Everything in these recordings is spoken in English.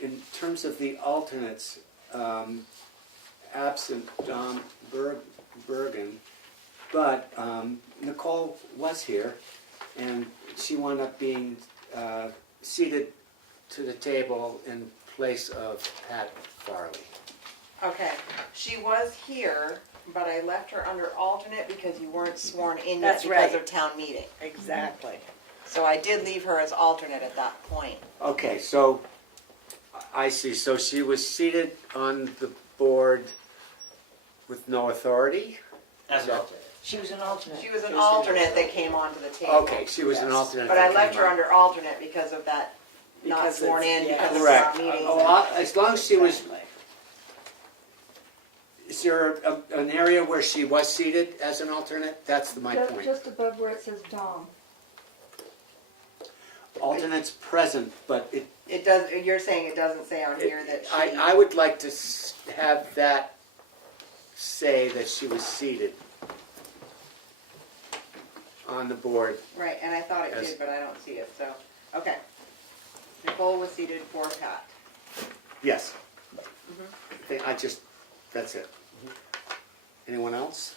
in terms of the alternates, absent Don Bergen, but Nichole was here, and she wound up being seated to the table in place of Pat Farley. Okay, she was here, but I left her under alternate because you weren't sworn in yet That's because right. of town meeting. Exactly. So I did leave her as alternate at that point. Okay, so I see. So she was seated on the board with no authority? As an alternate. She was an alternate. She was an alternate that came onto the table. Okay, she was an alternate. But I that left came her on. under alternate because of that not Because sworn it's- in, yeah. because of Correct. our meetings. As long as she was, Exactly. is there an area where she was seated as an alternate? That's my point. Just above where it says Dom. Alternate's present, but It does, you're saying it doesn't say on here that she. I would like to have that say that she was seated on the board. Right, and I thought it As- did, but I don't see it, so, okay. Nichole was seated for Pat. Yes. That's it. Anyone else?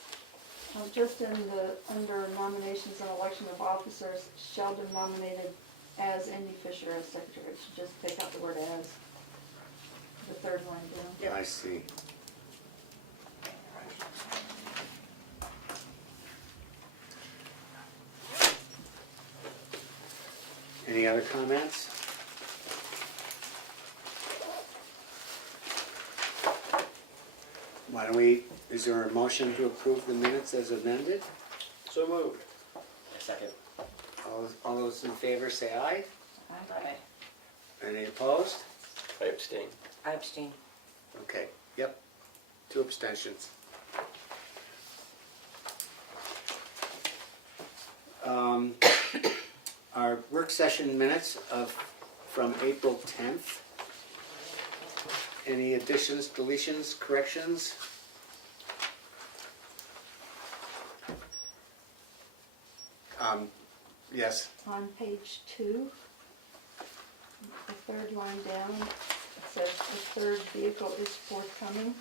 Just under nominations and election of officers, Sheldon nominated as Amy Fisher as secretary. It should just take out the word as. The third line down. Yep. I see. Any other comments? Why don't we, is there a motion to approve the minutes as amended? So moved. Second. All those in favor say aye. Aye. Any opposed? I abstain. I abstain. Okay, yep, 2 abstentions. Our work session minutes from April 10th. Any additions, deletions, corrections? Yes, On page 2, the third line down, it says the third vehicle is forthcoming.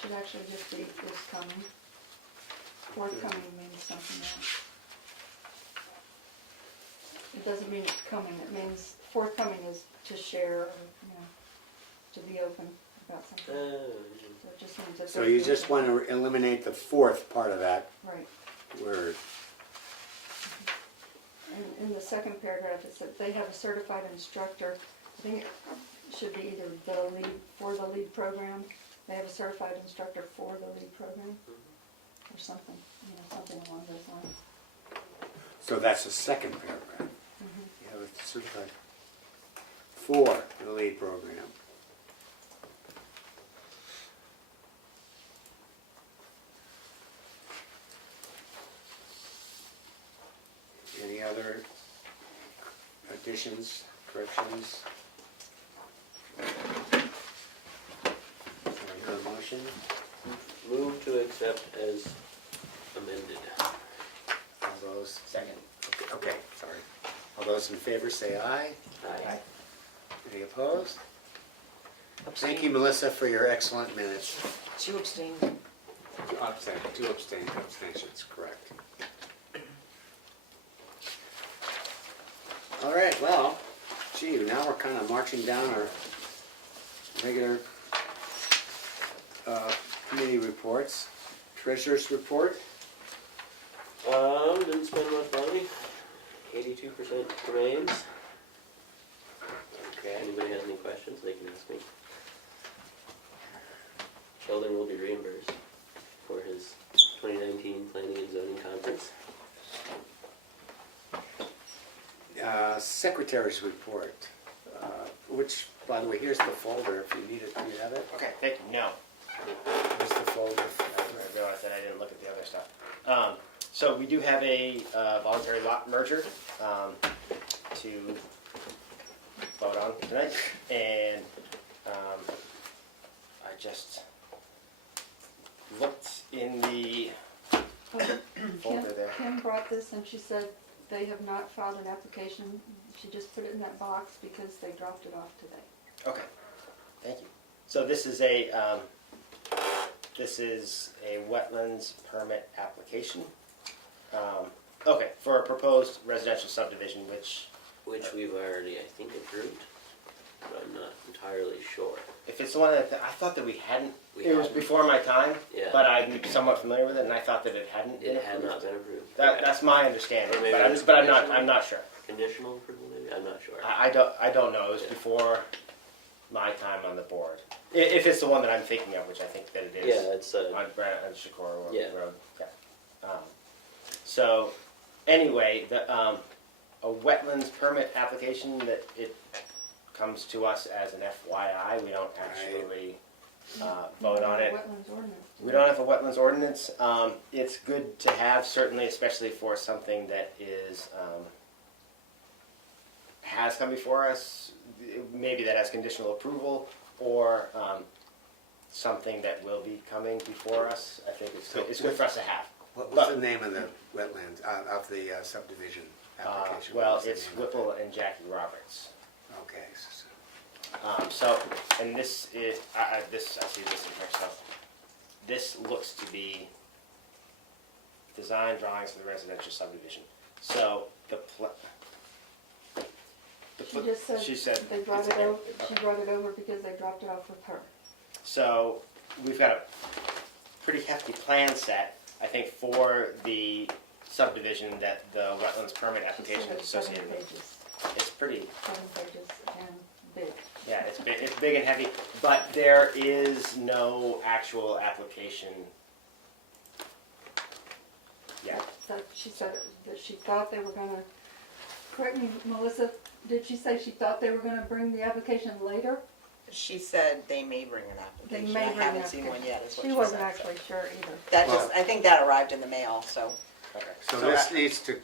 Should actually just be is coming. Forthcoming means something else. It doesn't mean it's coming, it means forthcoming is to share, or, to be open about something. So it just means that. so you just want to eliminate the fourth part of that Right. word. And in the second paragraph, it said they have a certified instructor. I think it should be either the lead, for the lead program. They have a certified instructor for the lead program, or something, something along those lines. So that's the second paragraph. Mhm. You have a certified for the lead program. Any other additions, corrections? Hear a motion? Move to accept as amended. All those, second. Okay, sorry. All those in favor say aye. Aye. Any opposed? Thank you, Melissa, for your excellent minutes. 2 abstain. 2 abstentions, correct. All right, well, gee, now we're kind of marching down our regular committee reports. Treasurer's report. Didn't spend much money. 82% remains. If Okay. anybody has any questions, they can ask me. Sheldon will be reimbursed for his 2019 Planning and Zoning Conference. Secretary's report, which, by the way, here's the folder if you need it. Do you have it? Okay, thank you. No, Here's the folder. I realized that I didn't look at the other stuff. So we do have a voluntary lot merger to vote on tonight, and I just looked in the folder there. Kim brought this and she said they have not filed an application. She just put it in that box because they dropped it off today. Okay, thank you. So this is a wetlands permit application. Okay, for a proposed residential subdivision, which Which we've already, I think, approved, but I'm not entirely sure. if it's the one that I thought that we hadn't. We It was hadn't. before my time, Yeah. but I'm somewhat familiar with it, and I thought that it hadn't been It had approved. not been approved. That's my understanding, Or maybe but it was I'm conditional? not sure. Conditional approval, maybe? I'm not sure. I don't know. It was Yeah. before my time on the board. If it's the one that I'm thinking of, which I think that it is. Yeah, it's On Shakora Yeah. Road. Yeah. So anyway, a wetlands permit application that it comes to us as an FYI. We don't actually vote on it. Wetlands ordinance. We don't have a wetlands ordinance. It's good to have, certainly, especially for something that is has come before us, maybe that has conditional approval, or something that will be coming before us. I think it's good for us to have. What was the name of the wetlands, of the subdivision application? What Well, was the it's name of it? Whipple and Jackie Roberts. Okay, So, and this is, I see this in here, so, this looks to be design drawings for the residential subdivision. So, She just said she said they brought it's it okay. over, she brought it over because they dropped it off with her. So, we've got a pretty hefty plan set, I think, for the subdivision that the wetlands permit She application said is it's 7 associated with. pages, It's pretty, 7 pages and big. yeah, it's big and heavy, but there is no actual application yet. That she said that she thought they were gonna, correct me, Melissa, did she say she thought they were gonna bring the application later? She said they may bring an They application. may I bring an haven't seen one application. yet, is what She she wasn't said. actually sure either. That Well- just, I think that arrived in the mail, so. Okay. so this needs to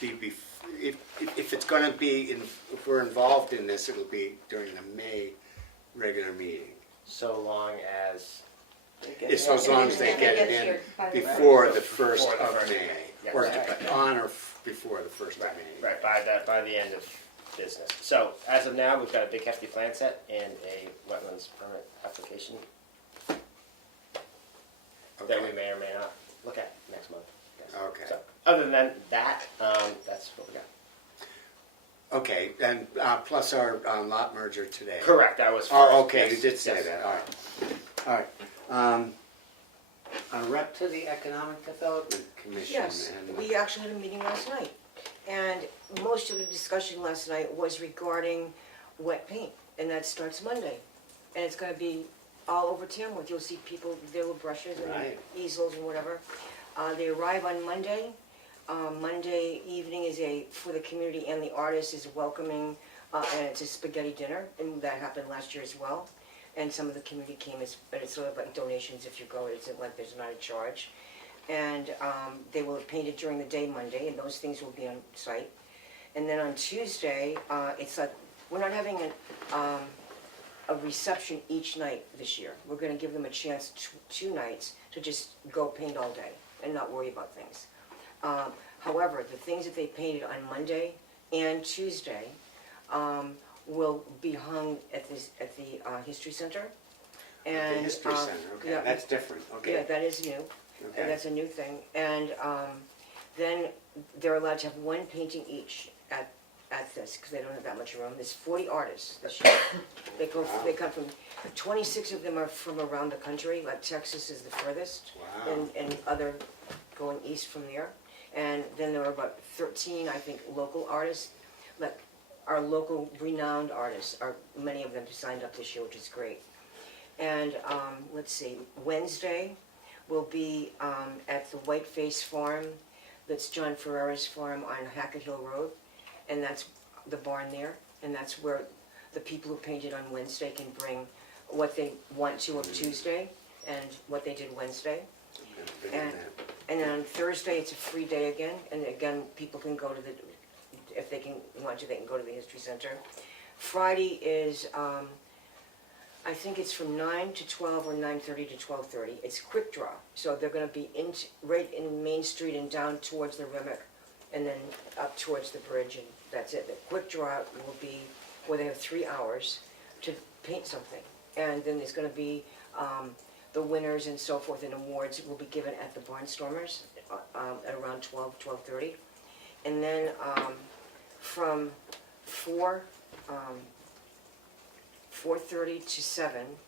be, if it's gonna be, if we're involved in this, it'll be during the May regular meeting. So long as, It's as long as they Yeah, get it it gets in here by the before first. the first Before the of first. May, Yeah. or Right. on or before the first of May. right, by the end of business. So, as of now, we've got a big hefty plan set and a wetlands permit application that we Okay. may or may not look at next month. Yes. Okay. So, other than that, that's what we got. Okay, and plus our lot merger today. Correct, that was. Oh, first, okay, you yes, did say yes. that, all right. All right. A rep to the Economic Development Commission. Yes, and- we actually had a meeting last night, and most of the discussion last night was regarding wet paint, and that starts Monday. And it's gonna be all over Tamworth, you'll see people there with brushes and Right. easels and whatever. They arrive on Monday. Monday evening is for the community and the artists is welcoming, and it's a spaghetti dinner, and that happened last year as well. And some of the community came, but it's sort of like donations if you go, it's like there's not a charge. And they will have painted during the day Monday, and those things will be on site. And then on Tuesday, it's like, we're not having a reception each night this year. We're gonna give them a chance, two nights, to just go paint all day and not worry about things. However, the things that they painted on Monday and Tuesday will be hung at the History Center. The And, History Center, okay, yeah. that's different, Yeah, okay. that is new. Okay. And that's a new thing. And then they're allowed to have one painting each at this, because they don't have that much room. There's 40 artists this year. They come from, 26 of them are from around the country, like Texas is the furthest, Wow. and other going east from there. And then there are about 13, I think, local artists, like our local renowned artists, many of them signed up this year, which is great. And let's see, Wednesday will be at the Whiteface Farm, that's John Ferrera's farm on Hackett Hill Road, and that's the barn there, and that's where the people who painted on Wednesday can bring what they want to of Tuesday and what they did Wednesday. Bigger than And, that. and then on Thursday, it's a free day again, and again, people can go to if they want to, they can go to the History Center. Friday is, I think it's from 9 to 12 or 9:30 to 12:30. It's quick draw, so they're gonna be right in Main Street and down towards the Remick and then up towards the bridge, and that's it. The quick draw will be where they have 3 hours to paint something. And then there's gonna be, the winners and so forth, and awards will be given at the Barnstormers, at around 12:30. And then, from 4:30 to 7,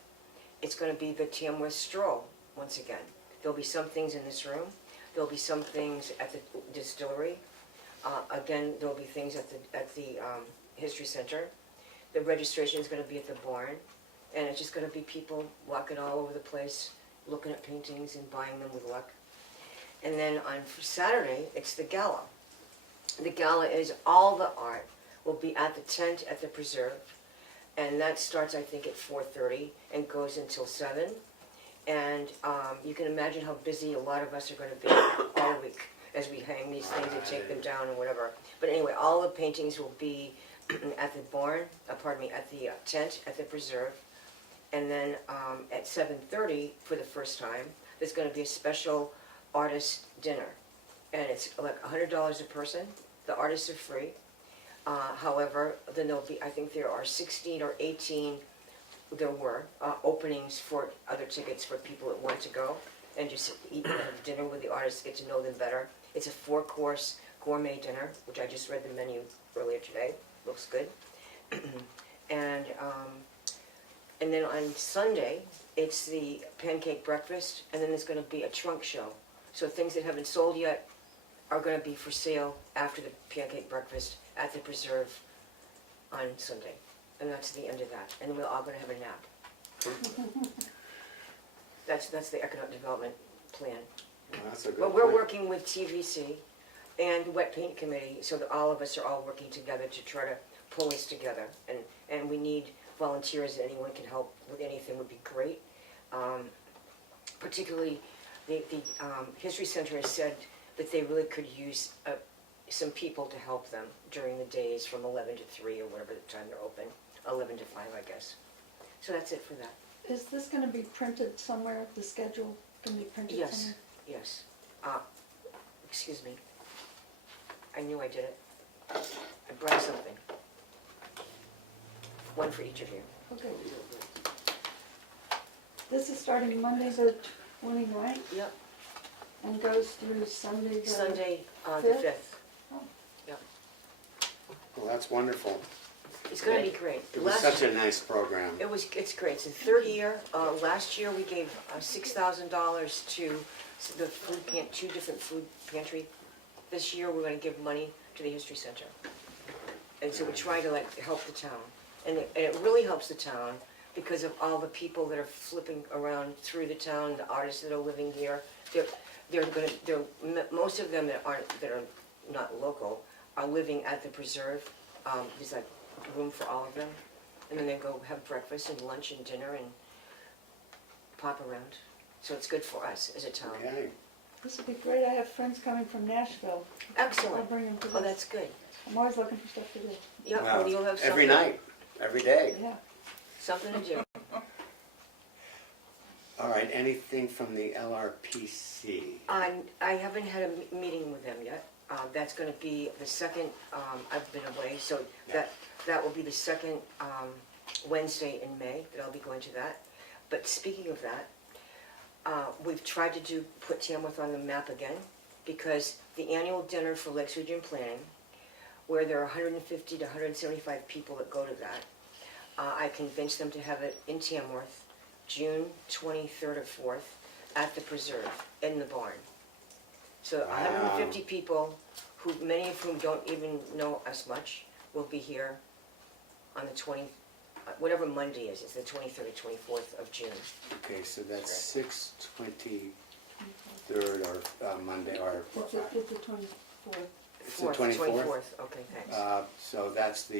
it's gonna be the Tamworth Stroll, once again. There'll be some things in this room, there'll be some things at the distillery. Again, there'll be things at the History Center. The registration is gonna be at the barn, and it's just gonna be people walking all over the place, looking at paintings and buying them with luck. And then on Saturday, it's the gala. The gala is all the art will be at the tent at the preserve, and that starts, I think, at 4:30 and goes until 7. And you can imagine how busy a lot of us are going to be all week as we hang these things and take them down and whatever. But anyway, all the paintings will be at the barn, at the tent at the preserve. And then at 7:30, for the first time, there's going to be a special artist dinner. And it's like $100 a person. The artists are free. However, then there'll be, I think there are 16 or 18, there were, openings for other tickets for people that want to go and just eat and have dinner with the artists, get to know them better. It's a 4-course gourmet dinner, which I just read the menu earlier today. Looks good. And then on Sunday, it's the pancake breakfast, and then there's going to be a trunk show. So things that haven't sold yet are going to be for sale after the pancake breakfast at the preserve on Sunday. And that's the end of that. And we're all going to have a nap. That's the economic development plan. Well, that's a good But we're plan. working with TVC and the Wet Paint Committee, so that all of us are all working together to try to pull this together. And we need volunteers. Anyone can help with anything would be great. Particularly, the History Center has said that they really could use some people to help them during the days from 11 to 3 or whatever the time they're open, 11 to 5, I guess. So that's it for that. Is this gonna be printed somewhere, the schedule gonna be printed Yes, somewhere? yes. Excuse me. I knew I did it. I brought something. One for each of you. Okay. This is starting Monday the 29th Yep. and goes through Sunday the... Sunday, the Fifth? 5th. Oh. Yep. Well, that's wonderful. It's gonna be great. It was such a nice program. It's great. It's the third year. Last year we gave $6,000 to the food camp, 2 different food pantry. This year we're gonna give money to the History Center. And so we're trying to help the town. And it really helps the town because of all the people that are flipping around through the town, the artists that are living here. Most of them that are not local are living at the preserve. There's room for all of them. And then they go have breakfast and lunch and dinner and pop around. So it's good for us as a town. Okay. This would be great. I have friends coming from Nashville. I'll Excellent. bring them to this. Oh, that's good. I'm always looking for stuff to do. Yeah, Well, well, you'll have something. every night, every day. Yeah. Something to do. All right, anything from the LRPC? I haven't had a meeting with them yet. That's going to be the second, I've been away, so that will be the second Wednesday in May that I'll be going to that. But speaking of that, we've tried to put Tamworth on the map again because the annual dinner for Lakes Region Planning, where there are 150 to 175 people that go to that, I convinced them to have it in Tamworth, June 23rd or 4th, at the preserve, in the barn. So 150 people, many of whom don't even know us much, will be here on the whatever Monday is. It's the 23rd or 24th of June. Okay, so that's 6/23 or Monday, or It's the 24th. it's the 24th? Okay, thanks. So that's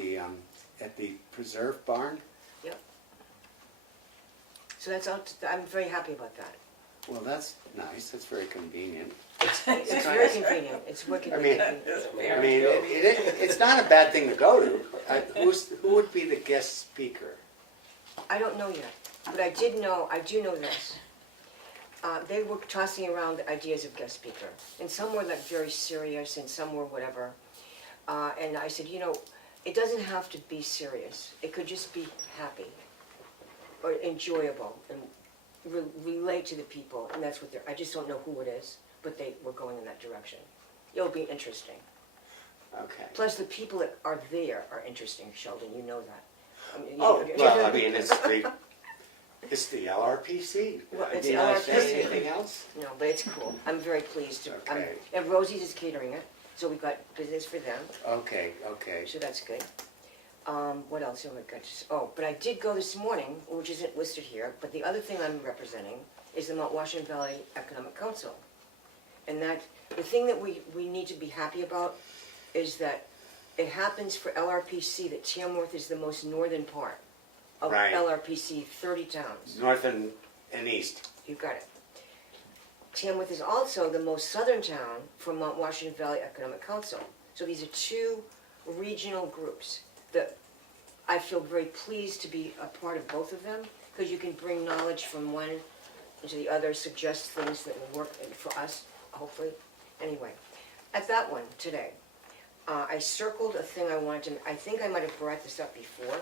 at the Preserve Barn? Yep. So that's out. I'm very happy about that. Well, that's nice, that's very convenient. It's very convenient. It's working. I mean, it's not a bad thing to go to. Who would be the guest speaker? I don't know yet, but I do know this. They were tossing around the ideas of guest speaker, and some were like very serious, and some were whatever. And I said, it doesn't have to be serious. It could just be happy or enjoyable and relate to the people, and that's what I just don't know who it is, but they were going in that direction. It'll be interesting. Okay. Plus, the people that are there are interesting, Sheldon, you know that. Oh, well, I mean, it's the LRPC. Well, it's Did the I LRPC. say anything else? No, but it's cool. I'm very pleased to, Okay. and Rosie's is catering it, so we've got business for them, Okay. so that's good. What else have I got to say? Oh, but I did go this morning, which isn't listed here, but the other thing I'm representing is the Mount Washington Valley Economic Council. And that, the thing that we need to be happy about is that it happens for LRPC that Tamworth is the most northern part of Right. LRPC, 30 towns. North and east. You got it. Tamworth is also the most southern town for Mount Washington Valley Economic Council. So these are two regional groups that I feel very pleased to be a part of both of them, because you can bring knowledge from one into the other, suggest things that will work for us, hopefully. Anyway, at that one today, I circled a thing I wanted to, I think I might have brought this up before,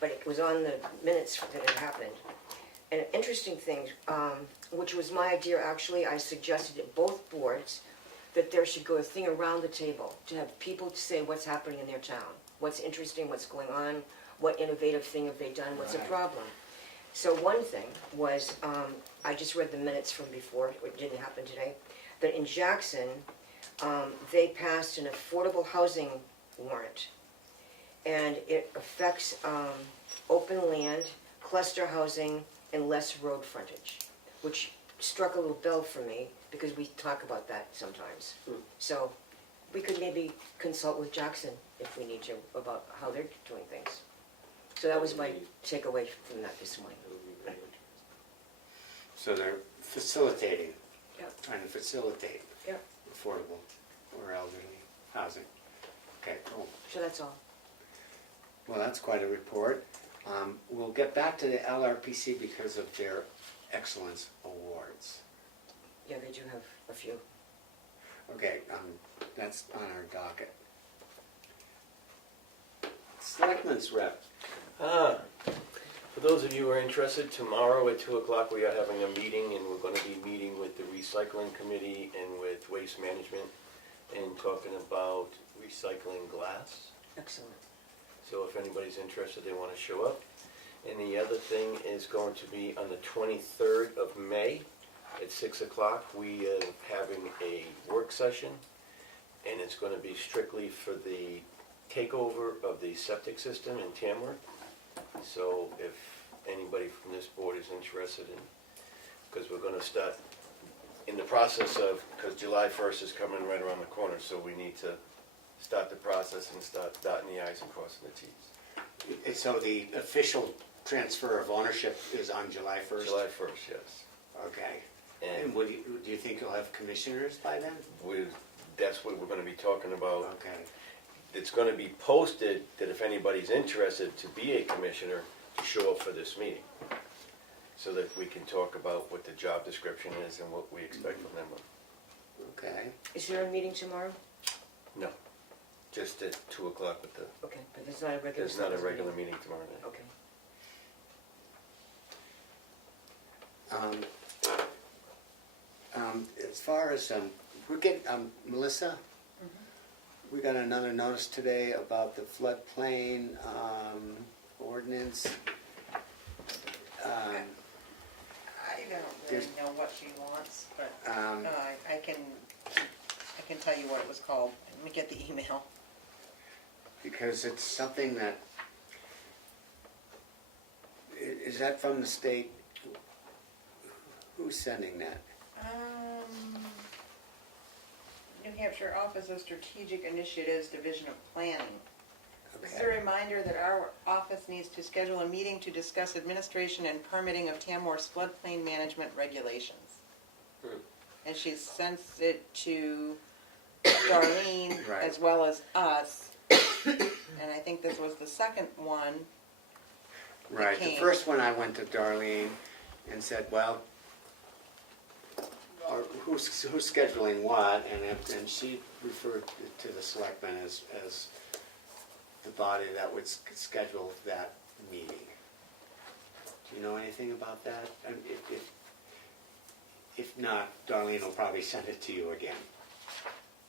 but it was on the minutes that it happened. An interesting thing, which was my idea actually, I suggested at both boards that there should go a thing around the table to have people say what's happening in their town, what's interesting, what's going on, what innovative thing have they done, what's the Right. problem. So one thing was, I just read the minutes from before, it didn't happen today, that in Jackson, they passed an affordable housing warrant. And it affects open land, cluster housing, and less road frontage, which struck a little bell for me, because we talk about that sometimes. So we could maybe consult with Jackson if we need to about how they're doing things. So that was my takeaway from that this morning. That would be very interesting. So they're facilitating, Yep. trying to facilitate Yep. affordable or elderly housing. Okay, cool. So that's all. Well, that's quite a report. We'll get back to the LRPC because of their excellence awards. Yeah, they do have a few. Okay, that's on our docket. Selectmen's rep. For those of you who are interested, tomorrow at 2 o'clock we are having a meeting, and we're going to be meeting with the recycling committee and with waste management and talking about recycling glass. Excellent. So if anybody's interested, they want to show up. And the other thing is going to be on the 23rd of May at 6 o'clock. We are having a work session, and it's going to be strictly for the takeover of the septic system in Tamworth. So if anybody from this board is interested in, because we're going to start in the process of, because July 1st is coming right around the corner, so we need to start the process and start dotting the i's and crossing the t's. So the official transfer of ownership is on July 1st? July 1st, yes. Okay. And Do you think you'll have commissioners by then? that's what we're going to be talking about. Okay. It's going to be posted that if anybody's interested to be a commissioner, to show up for this meeting, so that we can talk about what the job description is and what we expect from them. Okay. Is there a meeting tomorrow? No, just at 2 o'clock with the, Okay, but there's not a regular. there's not a selectmen's regular meeting tomorrow night. Okay. As far as, we're getting, Melissa, we got another notice today about the floodplain ordinance. I don't really know what she wants, but I can tell you what it was called. Let me get the email. Because it's something that, is that from the state? Who's sending that? New Hampshire Office of Strategic Initiatives, Division of Planning. This is a Okay. reminder that our office needs to schedule a meeting to discuss administration and permitting of Tamworth's floodplain management regulations. And she sends it to Darlene Right. as well as us. And I think this was the second one. Right, the came. first one I went to Darlene and said, well, or who's scheduling what, and she referred to the selectmen as the body that would schedule that meeting. Do you know anything about that? And if not, Darlene will probably send it to you again.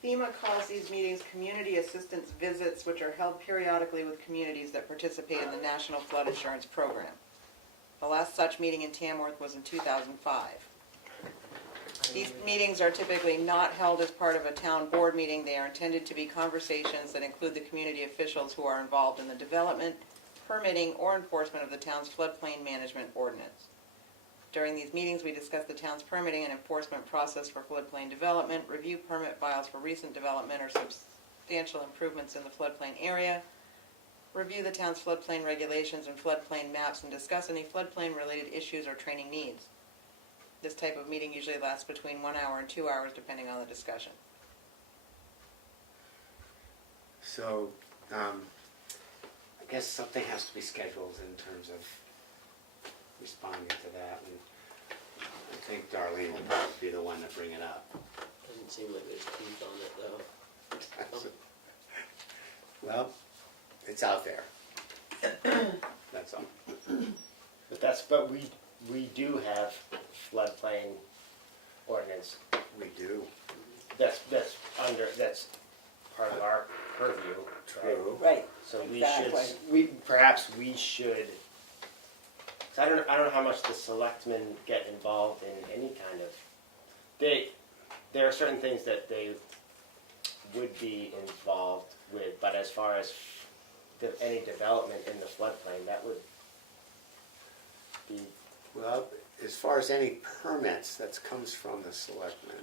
FEMA calls these meetings community assistance visits, which are held periodically with communities that participate in the National Flood Insurance Program. The last such meeting in Tamworth was in 2005. These meetings are typically not held as part of a town board meeting. They are intended to be conversations that include the community officials who are involved in the development, permitting, or enforcement of the town's floodplain management ordinance. During these meetings, we discuss the town's permitting and enforcement process for floodplain development, review permit files for recent development or substantial improvements in the floodplain area, review the town's floodplain regulations and floodplain maps, and discuss any floodplain-related issues or training needs. This type of meeting usually lasts between 1 hour and 2 hours, depending on the discussion. So, I guess something has to be scheduled in terms of responding to that, and I think Darlene will probably be the one to bring it up. Doesn't seem like there's teeth on it though. Well, it's out there. That's all. But we do have floodplain ordinance. We do. That's part of our purview. right? True. Right. So Exactly. perhaps we should. So I don't know how much the selectmen get involved in any kind of. There are certain things that they would be involved with, but as far as any development in the floodplain, that would be. Well, as far as any permits, that comes from the selectmen.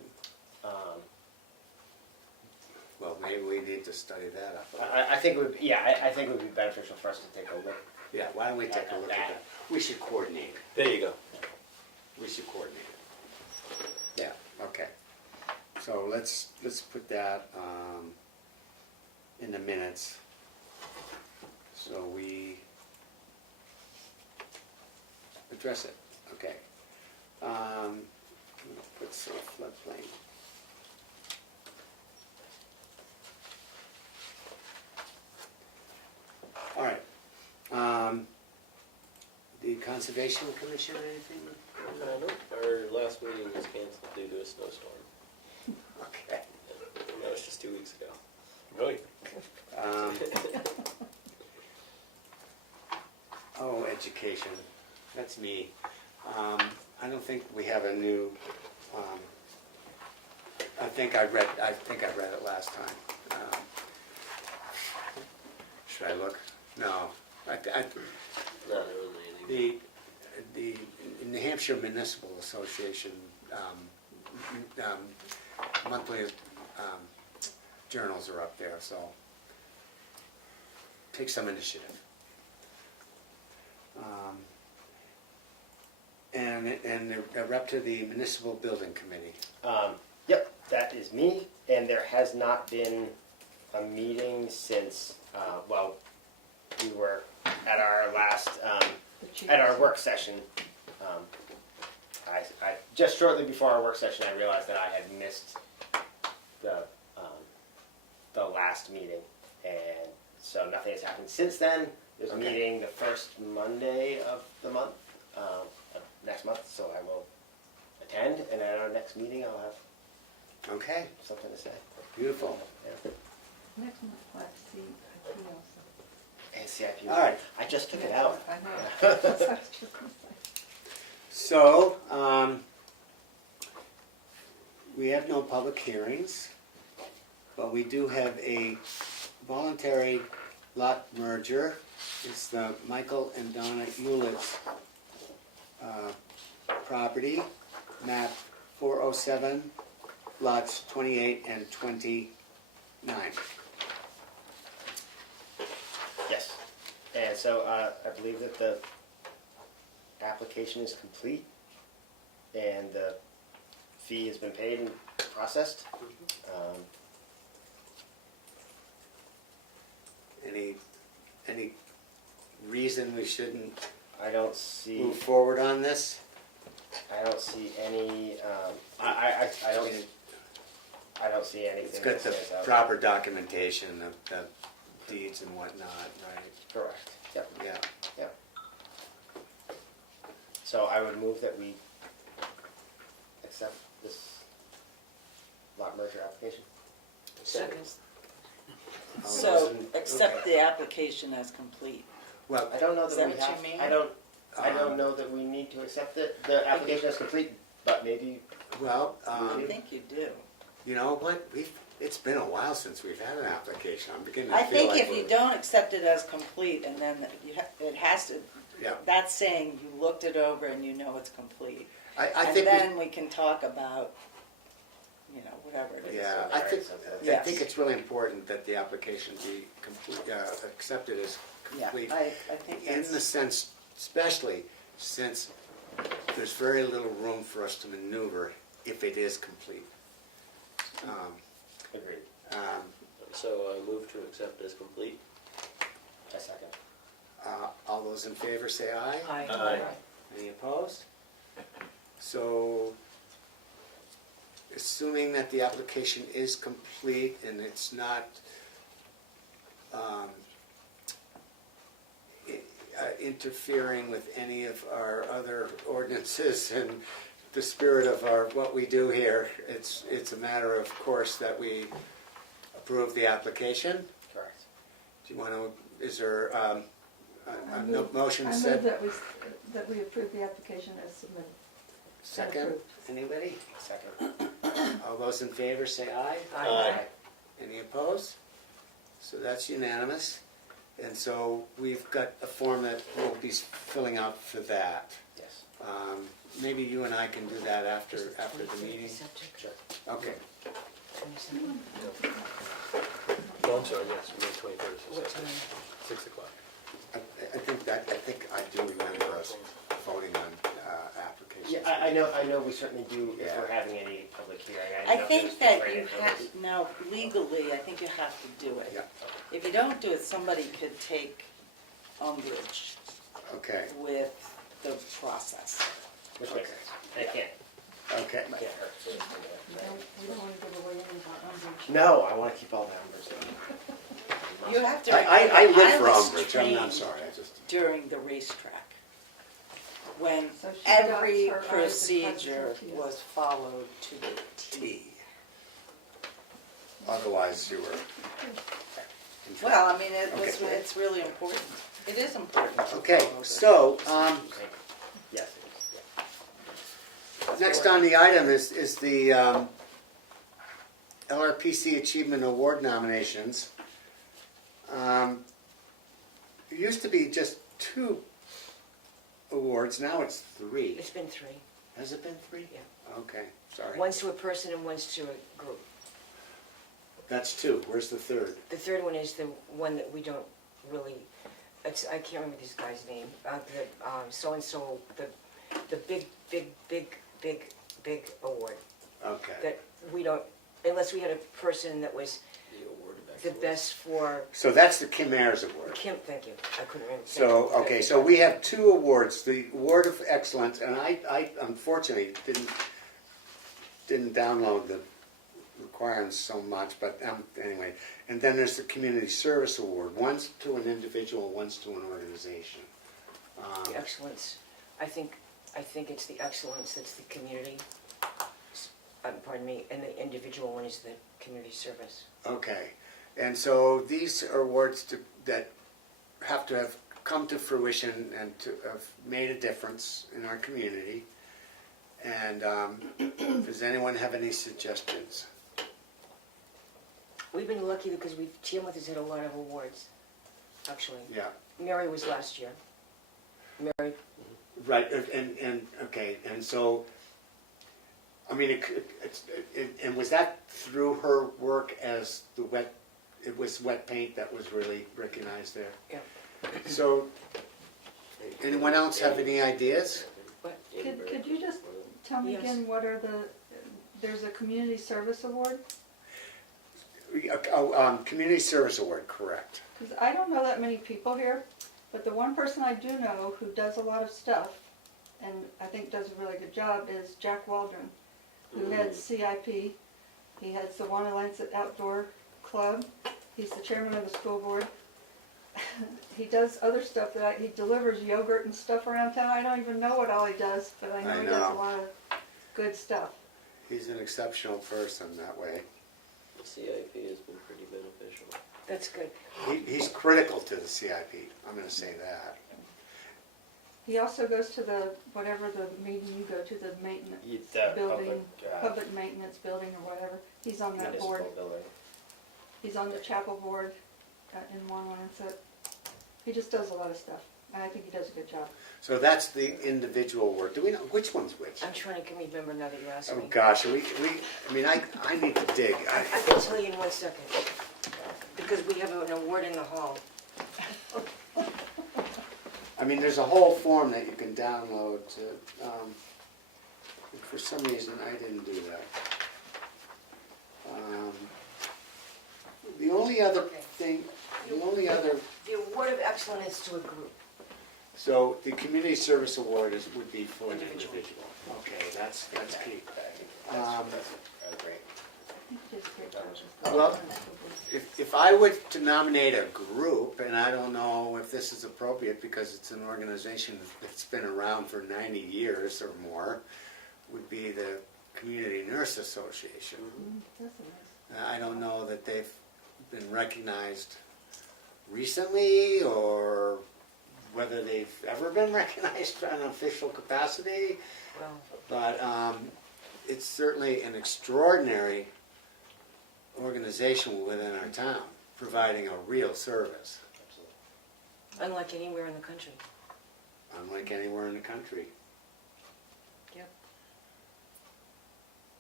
Well, maybe we need to study that up. I think it would. I think it would be beneficial for us to take a look. Yeah, why don't we take a look at that? We should coordinate. There you go. We should coordinate. Yeah, okay. So let's put that in the minutes. So we address it, okay. Put some floodplain. All right. The Conservation Commission, anything? No, our last meeting was canceled due to a snowstorm. Okay. That was just 2 weeks ago. Really? Oh, education, that's me. I don't think we have a new, I think I read it last time. Should I look? No. No, there wasn't anything. The New Hampshire Municipal Association monthly journals are up there, so take some initiative. And a rep to the Municipal Building Committee. Yep, that is me, and there has not been a meeting since, we were at our last, at our work session. I just shortly before our work session, I realized that I had missed the last meeting, and so nothing has happened since then. There's a Okay. meeting the first Monday of the month, of next month, so I will attend, and at our next meeting, I'll have Okay, something to say. beautiful. Yeah. Next month, we'll have to see IP also. And CIP. All right. I just took it out. I know. That's what I was just gonna say. So, we have no public hearings, but we do have a voluntary lot merger. It's the Michael and Donna Hewlett's property, map 407, lots 28 and 29. Yes. And so I believe that the application is complete and the fee has been paid and processed. Any reason we shouldn't I don't see. move forward on this? I don't see any, I don't see anything. It's got that the stands out. proper documentation of the deeds and whatnot, right? Correct, yep. Yeah. So I would move that we accept this lot merger application. Second. All those So, in- accept okay. the application as complete. Well, I don't know Is that that we what have, you mean? I don't know that we need to accept it, the application as complete, but maybe, well, I think you do. you know what, it's been a while since we've had an application, I'm beginning to I feel think like if you we're- don't accept it as complete, and then it has to, Yeah, that's saying you looked it over and you know it's complete. I And think, then we can talk about, whatever it is. yeah, the I think, merits of the- I Yes. think it's really important that the application be complete, accepted as Yeah, complete. I think In the that's, sense, especially since there's very little room for us to maneuver if it is complete. agreed, So I move to accept as complete. a second. All those in favor say aye. Aye. Any opposed? So, assuming that the application is complete and it's not interfering with any of our other ordinances and the spirit of what we do here, it's a matter of course that we approve the application. Correct. Do you want to, is there a motion I set? move that we approve the application as submitted. Second, Approved. anybody? Second. All those in favor say aye. Aye. Any opposed? So that's unanimous. And so we've got a form that we'll be filling out for that. Yes. Maybe you and I can do that after the meeting. Sure. Okay. Oh, I'm sorry, yes, May 23rd. What time? 6 o'clock. I think I do remember us voting on applications. Yeah, I know we certainly do if Yeah. we're having any public hearing. I didn't know if it was think that different you if it have, was- now legally, I think you have to do it. Yeah. If you don't do it, somebody could take umbrage Okay, with the process. Which makes sense. And it can't okay. hurt. So it's gonna- We don't want to give away any of our umbrage. No, I want to keep all the numbers. You have to I remember, live for was Umbridge, I'm trained sorry, I just, during the racetrack, when So she got every her eyes and procedure cuts and was followed to the T. T. Otherwise you were. in trouble. Well, I mean, Okay. it's really important. It is important. to Okay, follow this. so, Yes, it is. Yeah. next on the item is the LRPC Achievement Award nominations. It used to be just 2 awards, now it's 3. It's been 3. Has it been 3? Yeah. Okay, sorry. One's to a person and one's to a group. That's 2, where's the third? The third one is the one that we don't really, I can't remember this guy's name. So-and-so, the big award. Okay. That we don't, unless we had a person that was The award of the excellence. best for, So that's the Kim Ayers Award. Kim, thank you, I couldn't remember. So, okay, so we have 2 awards, the Award of Excellence, and I unfortunately didn't download the requirements so much, but anyway. And then there's the Community Service Award. One's to an individual, one's to an organization. The excellence, I think it's the excellence that's the community, pardon me, and the individual one is the community service. Okay, and so these are awards that have to have come to fruition and to have made a difference in our community. And does anyone have any suggestions? We've been lucky because Tamworth has had a lot of awards, actually. Yeah, Mary was last year. Mary, right, and okay, and so, I mean, and was that through her work as it was wet paint that was really recognized there? yeah. So, anyone else have any ideas? Could you just tell me Yes. again, there's a community service award? Community Service Award, correct. Because I don't know that many people here, but the one person I do know who does a lot of stuff and I think does a really good job, is Jack Waldron, who heads CIP. He heads the Wanna-Lancet Outdoor Club. He's the chairman of the school board. He does other stuff he delivers yogurt and stuff around town. I don't even know what all he does, but I know he does a lot of good stuff. He's an exceptional person that way. The CIP has been pretty beneficial. That's good. He's critical to the CIP, I'm gonna say that. He also goes to the, whatever the meeting you go to, the maintenance The building, public, public maintenance building or whatever. He's on that board. municipal building. He's on the chapel board in Wanna-Lancet. He just does a lot of stuff, and I think he does a good job. So that's the individual work. Do we know which one's which? I'm trying to remember now that you asked Oh me. gosh, I mean, I need to dig. I can tell you in 1 second, because we have an award in the hall. I mean, there's a whole form that you can download to, for some reason, I didn't do that. The only other thing, The award of excellence to a group. so the community service award would be for an Individual. individual. Okay, that's key. That's great. He does a great job. Well, if I were to nominate a group, and I don't know if this is appropriate because it's an organization that's been around for 90 years or more, would be the Community Nurse Association. That's nice. I don't know that they've been recognized recently or whether they've ever been recognized in an official capacity, Well, but it's certainly an extraordinary organization within our town, providing a real service, unlike anywhere in the country. unlike anywhere in the country. Yep.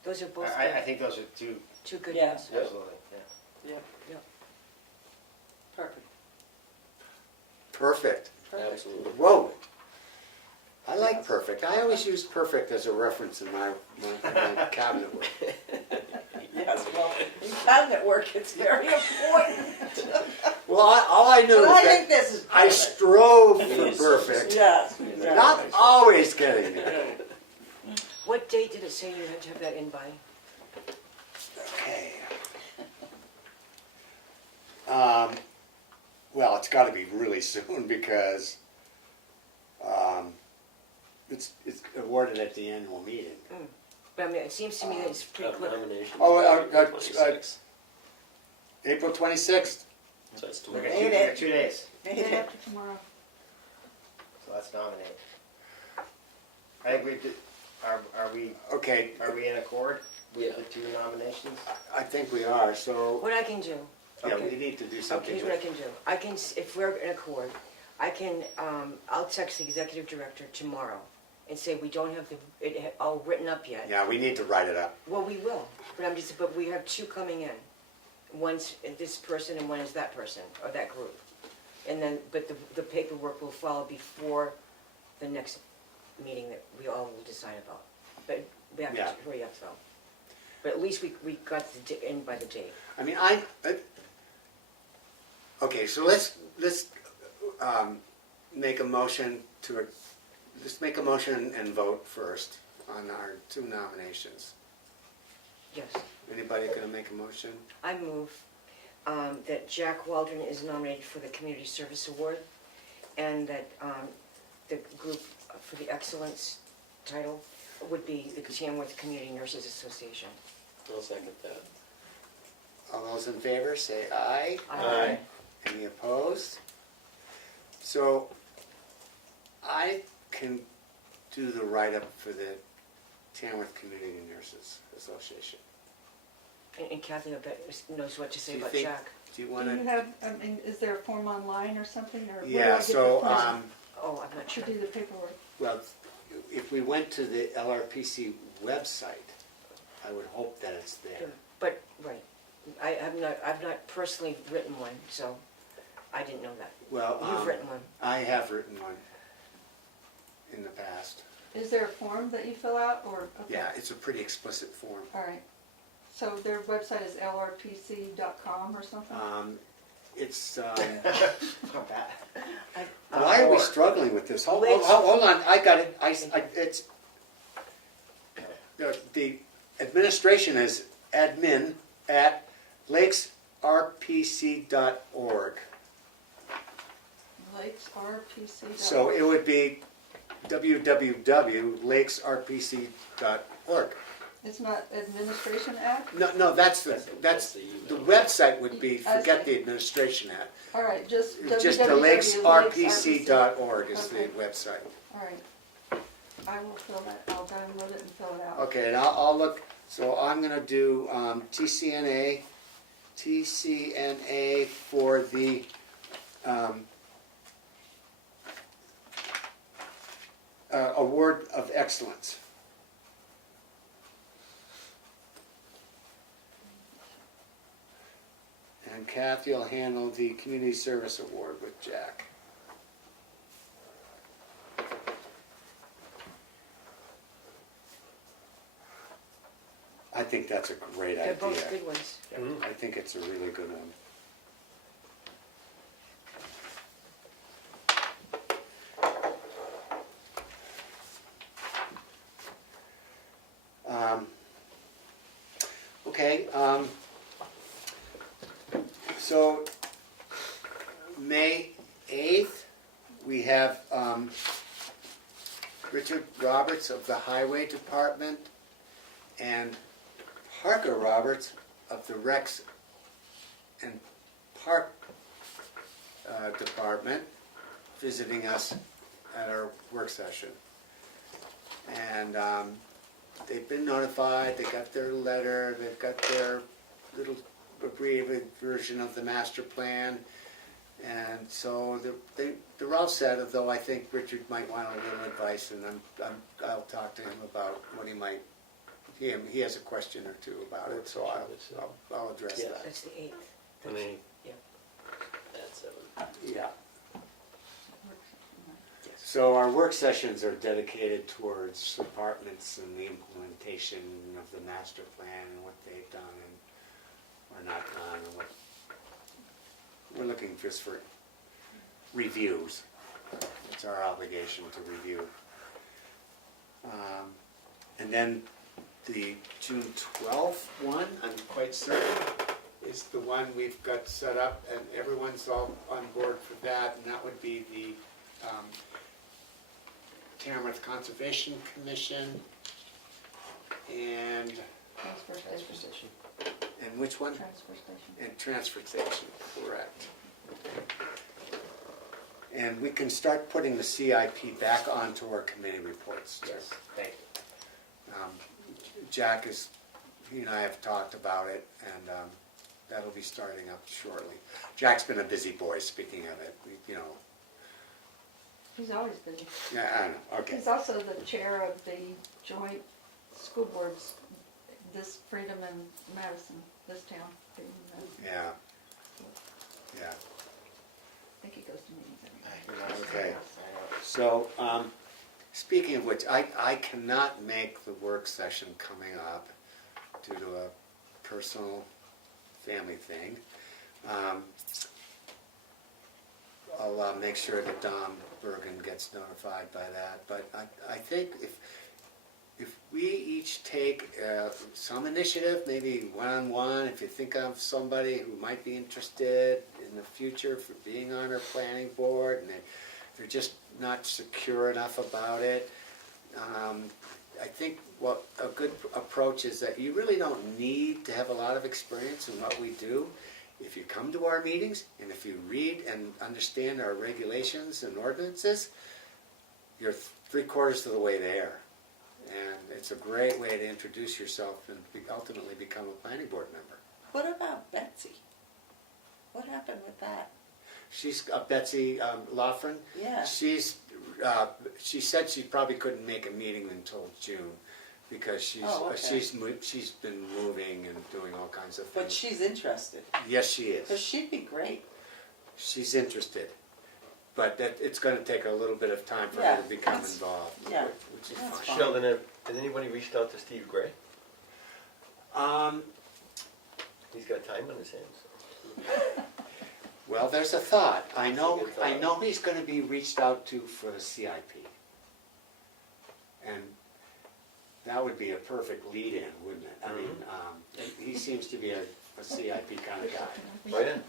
Those are both I good. think those are two, Two good Yeah. ones. absolutely, yeah. Yep. Perfect. Perfect. Absolutely. Whoa. I like perfect. I always use perfect as a reference in my cabinet work. Yes, well, in cabinet work, it's very important. Well, all I knew But I is think that this is I perfect. strove for perfect, Yes. not always getting there. What date did it say you had to have that in by? Okay. Well, it's got to be really soon because it's awarded at the annual meeting. But I mean, it seems to me that it's pretty quick. Nominations. Oh, 26. April 26th. So that's Look tomorrow. at Made you, it. 2 days, Day after tomorrow. so let's nominate. I think we did, are Okay, we in accord with Yeah. the two nominations? I think we are. So What I can do, yeah, Okay. we need to do something. here's what I can do. I can, if we're in accord, I can, I'll text the executive director tomorrow and say we don't have it all written up yet. Yeah, we need to write it up. Well, we will, but we have two coming in. One's this person and one is that person, or that group. And then, but the paperwork will follow before the next meeting that we all will decide about. But we have to Yeah. hurry up though. But at least we got in by the date. I mean, okay, so let's make a motion let's make a motion and vote first on our two nominations. Yes. Anybody gonna make a motion? I move that Jack Waldron is nominated for the Community Service Award and that the group for the excellence title would be the Tamworth Community Nurses Association. I'll second that. All those in favor, say aye. Aye. Any opposed? So I can do the write-up for the Tamworth Community Nurses Association. And Kathy, I bet, knows what to say Do you about think- Jack. Do you Do wanna? you have, I mean, is there a form online or something, or where do I Yeah, get the so, form Oh, I'm not to sure. do the paperwork? well, if we went to the LRPC website, I would hope that it's there. But, right, I've not personally written one, so I didn't know that. Well, You've written one. I have written one in the past. Is there a form that you fill out, or? Okay. Yeah, it's a pretty explicit form. All right. So their website is lrpc.com or something? It's, Not bad. well, are we Or- struggling with this? Hold Lakes- on, I got it, it's, the administration is admin@lakesrpc.org. Lakes RPC. So it would be www.lakesrpc.org. It's not administration act? No, that's the website would be, I forget see. the administration hat. All right, just Just the lakesrpc.org is the Okay. website. All right. I will fill that, I'll download it and fill it out. Okay, and I'll look, so I'm gonna do TCNA for the Award of Excellence. And Kathy will handle the Community Service Award with Jack. I think that's a great They're idea. both good ones. I think it's a really good one. Okay, so May 8th, we have Richard Roberts of the Highway Department and Parker Roberts of the Recs and Park Department visiting us at our work session. And they've been notified, they got their letter, they've got their little abbreviated version of the master plan. And so they're all set, although I think Richard might want a little advice, and I'll talk to him about what he might, he has a question or two about it, so I'll address Yeah. that. That's the 8th. And they, That's Yeah. So our work sessions are dedicated towards departments and the implementation of the master plan and what they've done and or not done, and what we're looking just for reviews. It's our obligation to review. And then the June 12th one, I'm quite certain, is the one we've got set up, and everyone's all on board for that, and that would be the Tamworth Conservation Commission, and Transfer station. which one? Transfer station. And transfer station, correct. And we can start putting the CIP back onto our committee reports. Yes, thank you. Jack is, he and I have talked about it, and that'll be starting up shortly. Jack's been a busy boy, speaking of it, you know. He's always busy. Yeah, I know, okay. He's also the chair of the joint school boards, this Freedom and Madison, this town. Freedom and Madison. Yeah. Yeah. I think he goes to meetings every Okay. So, speaking of which, I cannot make the work session coming up due to a personal family thing. I'll make sure that Don Bergen gets notified by that, but I think if we each take some initiative, maybe one-on-one, if you think of somebody who might be interested in the future for being on our planning board, and they're just not secure enough about it, I think what a good approach is that you really don't need to have a lot of experience in what we do. If you come to our meetings, and if you read and understand our regulations and ordinances, you're 3/4 of the way there. And it's a great way to introduce yourself and ultimately become a planning board member. What about Betsy? What happened with that? She's Betsy Loughran. Yeah. She said she probably couldn't make a meeting until June because she's been moving and doing all kinds of things. But she's interested, Yes, she because is. she'd be great. She's interested, but it's going to take a little bit of time for Yeah, her to become that's- involved, yeah, which is that's fine. fine. Sheldon, has anybody reached out to Steve Gray? Um, He's got time on his hands. Well, there's a thought. I That's a know, good thought. I know he's gonna be reached out to for the CIP. And that would be a perfect lead-in, wouldn't it? I mean, he seems to be a CIP kind of guy. Right in.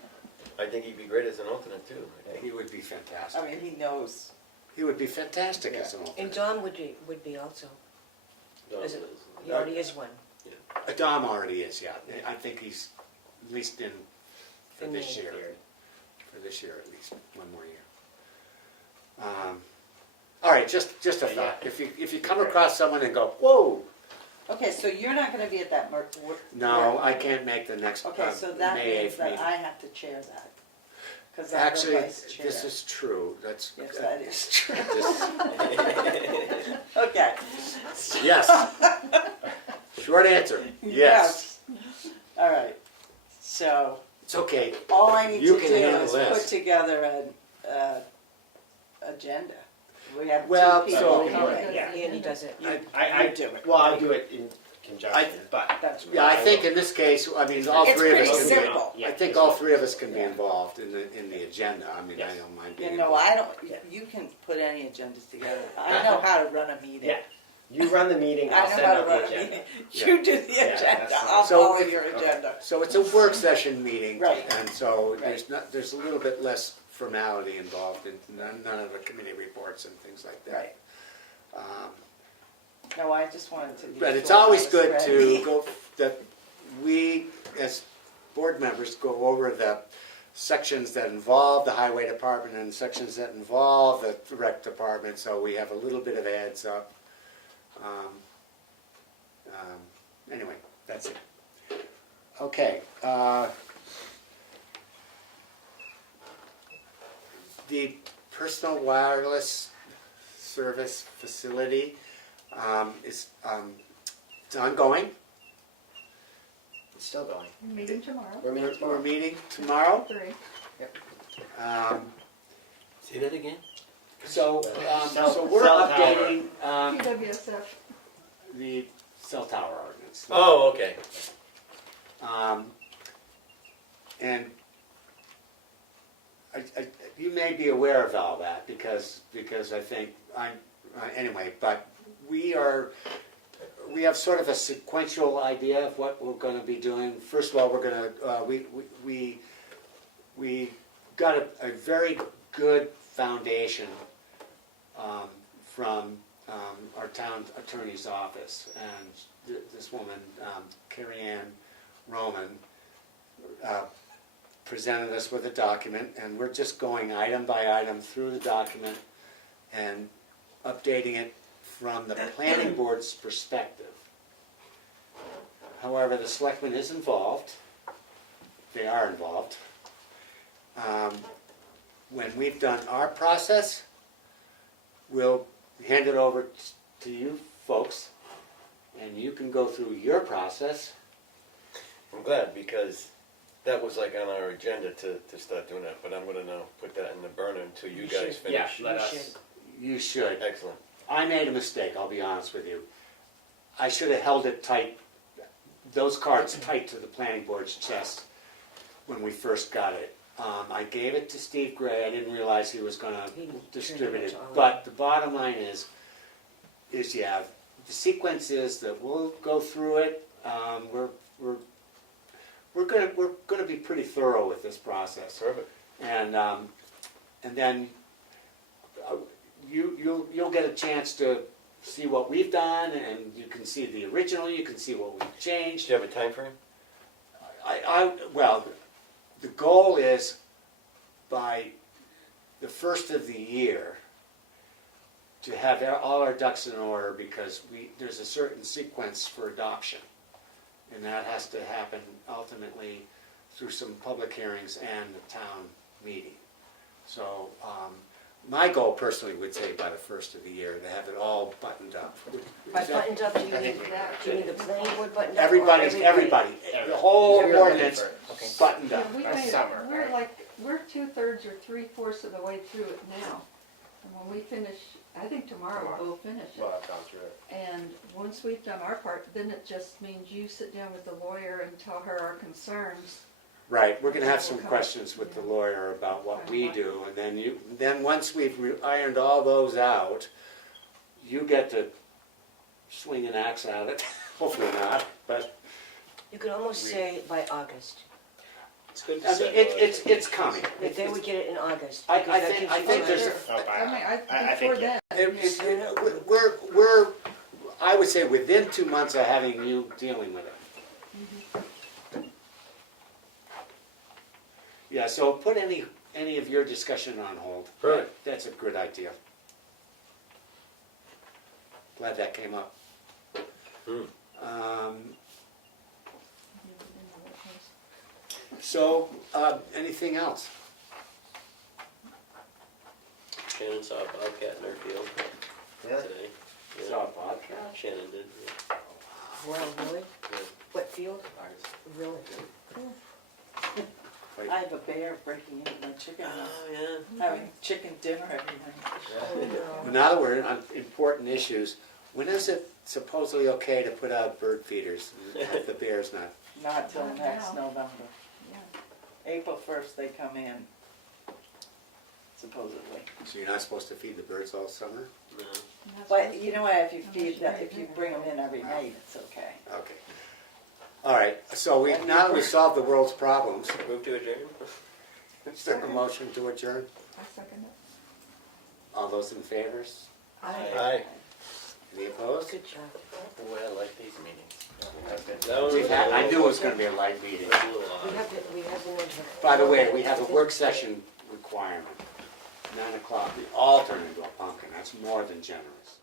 I think he'd be great as an alternate too. I think. He would be I fantastic. mean, he knows. He would be fantastic as an And alternate. John would be also. Dawn Is it- is- He already is one. Dom already is, yeah. I think he's at least in for In this the year. year. For this year at least, one more year. All right, just a thought. If you come across someone and go, whoa, Okay, so you're not gonna be at that no, I can't make the next Okay, so that May means 8th that meeting. I have to chair that. Cause I'm the Actually, vice chair. this is true. That's Yes, that is true. this- Okay. yes. Short answer. Yes. All right, so It's okay. all I need You to can do handle is this. put together an agenda. We have two Well, people. so- Yeah. Andy does it. I You do it. Well, I do it in conjunction, but. That's Yeah, I think in this case, I mean, all It's three of pretty us can simple. be. I think all three of us can be Yeah. involved in the agenda. I mean, I Yes. don't mind being You know, involved. I don't, you can put any agendas together. I know how to run a meeting. Yeah. You run the meeting, I I'll know send how to out run the a agenda. meeting. You do the Yeah, agenda, that's fine. I'll So follow if- your agenda. So it's a work session meeting. Right. And so Right. there's a little bit less formality involved in none of the committee reports and things like that. Right. Um, No, I just wanted to be But it's sure I always was good ready. to go, that we, as board members, go over the sections that involve the highway department and sections that involve the rec department, so we have a little bit of a heads up. Anyway, that's it. Okay. The personal wireless service facility is it's ongoing. It's still going. Meeting tomorrow, We're meeting We're tomorrow. meeting tomorrow. 3. Say that again? So Cell we're tower. updating PWSF, the cell tower ordinance. Oh, okay. And you may be aware of all that because I think anyway. But we have sort of a sequential idea of what we're going to be doing. First of all, we're going to we got a very good foundation from our town attorney's office, and this woman, Carrie Ann Roman, presented us with a document, and we're just going item by item through the document and updating it from the planning board's perspective. However, the selectmen is involved. They are involved. When we've done our process, we'll hand it over to you folks, and you can go through your process. I'm glad because that was like on our agenda to start doing that, but I'm gonna now put that in the burner until you You guys should. Yeah, finish. let You us. should. You should. Excellent. I made a mistake, I'll be honest with you. I should have held it tight, those cards tight to the planning board's chest when we first got it. I gave it to Steve Gray, I didn't realize he was gonna He distribute turned it it. to all of But the bottom line is yeah, the sequence is that we'll go through it. We're gonna be pretty thorough with this process. Perfect. And then you'll get a chance to see what we've done, and you can see the original, you can see what we've Do changed. you have a time frame? Well, the goal is by the first of the year to have all our ducks in order, because there's a certain sequence for adoption. And that has to happen ultimately through some public hearings and the town meeting. So my goal personally would say by the first of the year to have it all buttoned up. By buttoned up, do you I mean, think do you mean the planning board buttoned up? or everybody, the whole Everybody. ordinance Okay. buttoned up. yeah, we That's made, summer, we're right? like, we're 2/3 or 3/4 of the way through it now. And when we finish, I think tomorrow we'll finish Well, it. I've gone through it. And once we've done our part, then it just means you sit down with the lawyer and tell her our concerns, Right, we're gonna have some questions with the lawyer about what we do, and then once we've ironed all those out, you get to swing an axe at it, hopefully not, but, You could almost say by August, It's good to I mean, set it's coming. that they would get it in August. I because that think gives you there's, time. Oh, I mean, I before think, yeah. then. we're, I would say within 2 months of having you dealing with it. Yeah, so put any of your discussion on hold. Right. That's a good idea. Glad that came up. So, anything else? Shannon saw a bobcat in her field today. Yeah. Saw a podcast? Shannon did. Yeah. Wow, really? Yeah. What field? Really? I have a bear breaking into my chicken house, Oh having chicken dinner every night. Oh, no. Now that we're on important issues, when is it supposedly okay to put out bird feeders if the bear's not? Not till Not next now. November. Yeah. April 1st they come in, supposedly. So you're not supposed to feed the birds all summer? No. And that's But supposed you to- know what, if you Unless feed you them, already if you did bring it. them in every night, it's okay. Okay. All right, so now that we've solved the world's problems, Move to adjourn? is there a motion to adjourn? I second it. All those in favor? Aye. Any opposed? Good job. Boy, I like these meetings. That one was I knew it was gonna be a light meeting. a little We odd. have the note. By the way, we have a work session requirement, 9 o'clock, we all turn into a pumpkin, that's more than generous.